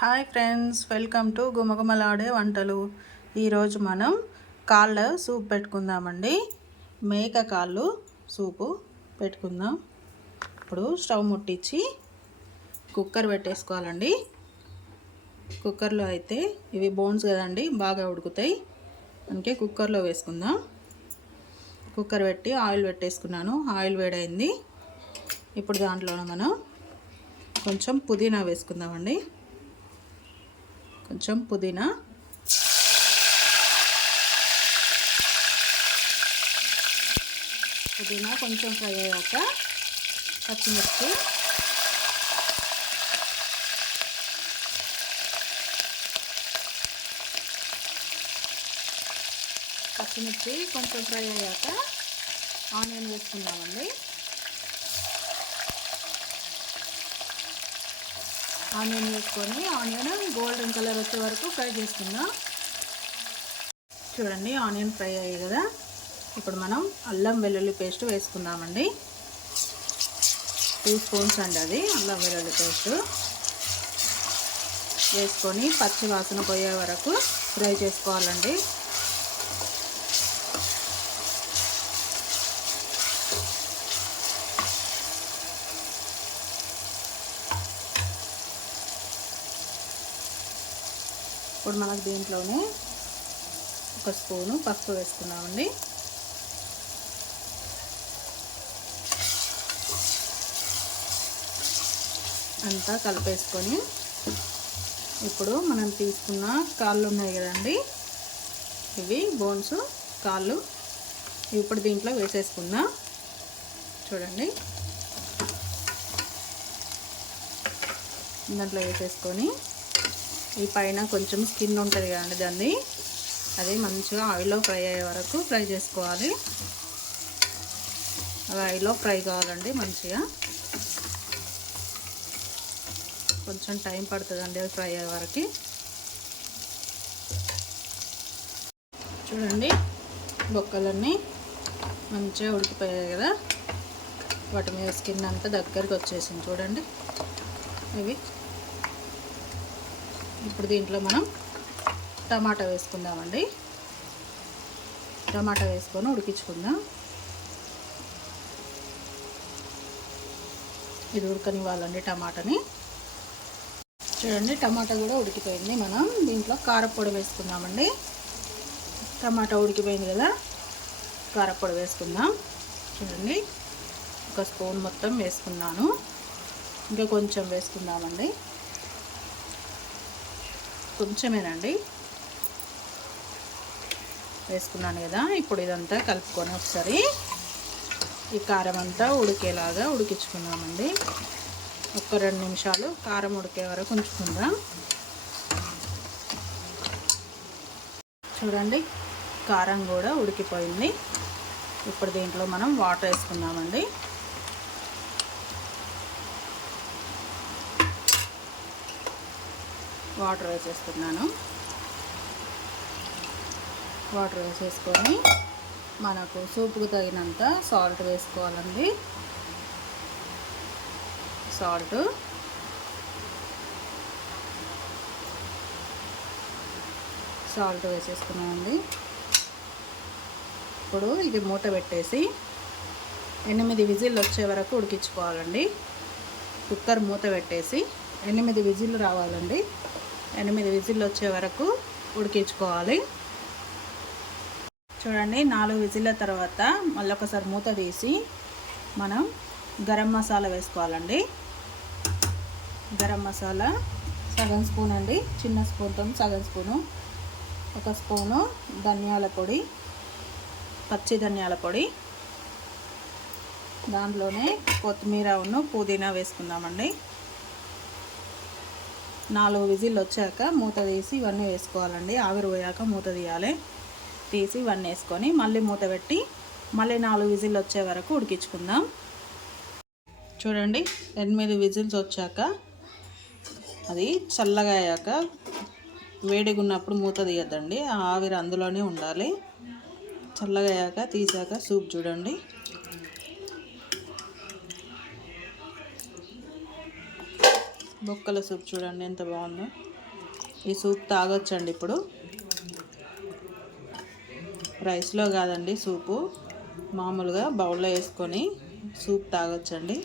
Hi friends welcome to గుమగుమలాడే వంటలు. ఈరోజు మనం కాళ్ళ సూప్ పెట్టుకుందామండి. మేక కాళ్ళు సూపు పెట్టుకుందాం. ఇప్పుడు స్టవ్ ముట్టించి కుక్కర్ పెట్టేసుకోవాలండి. కుక్కర్లో అయితే ఇవి బోన్స్ కదండి బాగా ఉడుకుతాయి. అందుకే కుక్కర్లో వేసుకుందాం. కుక్కర్ పెట్టి ఆయిల్ పెట్టేసుకున్నాను ఆయిల్ వేడైంది. ఇప్పుడు దాంట్లో మనం కొంచెం పుదీనా వేసుకుందామండి. కొంచెం పుదీనా. పుదీనా కొంచెం ఫ్రై అయ్యాక పచ్చిమిర్చి. పచ్చిమిర్చి కొంచెం ఫ్రై అయ్యాక ఆనియన్ వేసుకుందామండి. ఆనియన్ వేసుకొని ఆనియన్ గోల్డెన్ కలర్ వచ్చే వరకు ఫ్రై చేసుకుందాం. చూడండి ఆనియన్ ఫ్రై అయ్యాయి కదా. ఇప్పుడు మనం అల్లం వెల్లుల్లి పేస్ట్ వేసుకుందామండి. టూ స్పూన్స్ అండి అది అల్లం వెల్లుల్లి పేస్ట్. వేసుకొని పచ్చి వాసన పోయే వరకు ఫ్రై చేసుకోవాలండి. ఇప్పుడు మనకు దీంట్లోనే ఒక స్పూను పసుపు వేసుకున్నామండి. అంతా కలిపేసుకొని ఇప్పుడు మనం తీసుకున్న కాళ్ళు ఉన్నాయి కదండి. ఇవి బోన్స్ కాళ్ళు. ఇప్పుడు దీంట్లో వేసేసుకుందాం. చూడండి. దాంట్లో వేసేసుకొని ఈ పైన కొంచెం స్కిన్ ఉంటుంది కదండి దాన్ని. అది మంచిగా ఆయిల్లో ఫ్రై అయ్యే వరకు ఫ్రై చేసుకోవాలి. అది ఆయిల్లో ఫ్రై కావాలండి మంచిగా. కొంచెం టైం పడుతుందండి అది ఫ్రై అయ్యే వరకు. చూడండి బొక్కలన్నీ మంచిగా ఉడికిపోయాయి కదా. వాటి మీద స్కిన్ అంతా దగ్గరికి వచ్చేసింది చూడండి. ఇవి ఇప్పుడు దీంట్లో మనం టమాటా వేసుకుందామండి. టమాటా వేసుకొని ఉడికించుకుందాం. ఇది ఉడకనివ్వాలండి టమాటాని. చూడండి టమాటా కూడా ఉడికిపోయింది. మనం దీంట్లో కారపొడి వేసుకుందామండి. టమాటా ఉడికిపోయింది కదా కారపొడి వేసుకుందాం. చూడండి ఒక స్పూన్ మొత్తం వేసుకున్నాను. ఇంకా కొంచెం వేసుకుందామండి. కొంచెమేనండి. వేసుకున్నాను కదా ఇప్పుడు ఇదంతా కలుపుకొని ఒకసారి ఈ కారం అంతా ఉడికేలాగా ఉడికించుకుందామండి. ఒక రెండు నిమిషాలు కారం ఉడికే వరకు ఉంచుకుందాం. చూడండి కారం కూడా ఉడికిపోయింది. ఇప్పుడు దీంట్లో మనం వాటర్ వేసుకుందామండి. వాటర్ వేసేస్తున్నాను వాటర్ వేసేసుకొని మనకు సూపుకు తగినంత సాల్ట్ వేసుకోవాలండి. సాల్ట్. సాల్ట్ వేసేసుకున్నామండి ఇప్పుడు ఇది మూత పెట్టేసి ఎనిమిది విజిల్ వచ్చే వరకు ఉడికించుకోవాలండి. కుక్కర్ మూత పెట్టేసి ఎనిమిది విజిల్లు రావాలండి. ఎనిమిది విజిల్లు వచ్చే వరకు ఉడికించుకోవాలి. చూడండి నాలుగు విజిల్ల తర్వాత మళ్ళీ ఒకసారి మూత తీసి మనం గరం మసాలా వేసుకోవాలండి. గరం మసాలా సగం స్పూన్ అండి చిన్న స్పూన్తో సగం స్పూను. ఒక స్పూను ధనియాల పొడి పచ్చి ధనియాల పొడి. దాంట్లోనే కొత్తిమీర ఉన్న పుదీనా వేసుకుందామండి. నాలుగు విజిల్ వచ్చాక మూత తీసి ఇవన్నీ వేసుకోవాలండి. ఆవిరి పోయాక మూత తీయాలి. తీసి ఇవన్నీ వేసుకొని మళ్ళీ మూత పెట్టి మళ్ళీ నాలుగు విజిల్ వచ్చే వరకు ఉడికించుకుందాం. చూడండి ఎనిమిది విజిల్స్ వచ్చాక అది చల్లగా అయ్యాక వేడిగా ఉన్నప్పుడు మూత తీయద్దండి. ఆవిరి అందులోనే ఉండాలి. చల్లగా అయ్యాక తీసాక సూప్ చూడండి. బొక్కల సూప్ చూడండి ఎంత బాగుందో. ఈ సూప్ తాగొచ్చండి ఇప్పుడు. రైస్లో కాదండి సూపు. మామూలుగా బౌల్లో వేసుకొని సూప్ తాగొచ్చండి.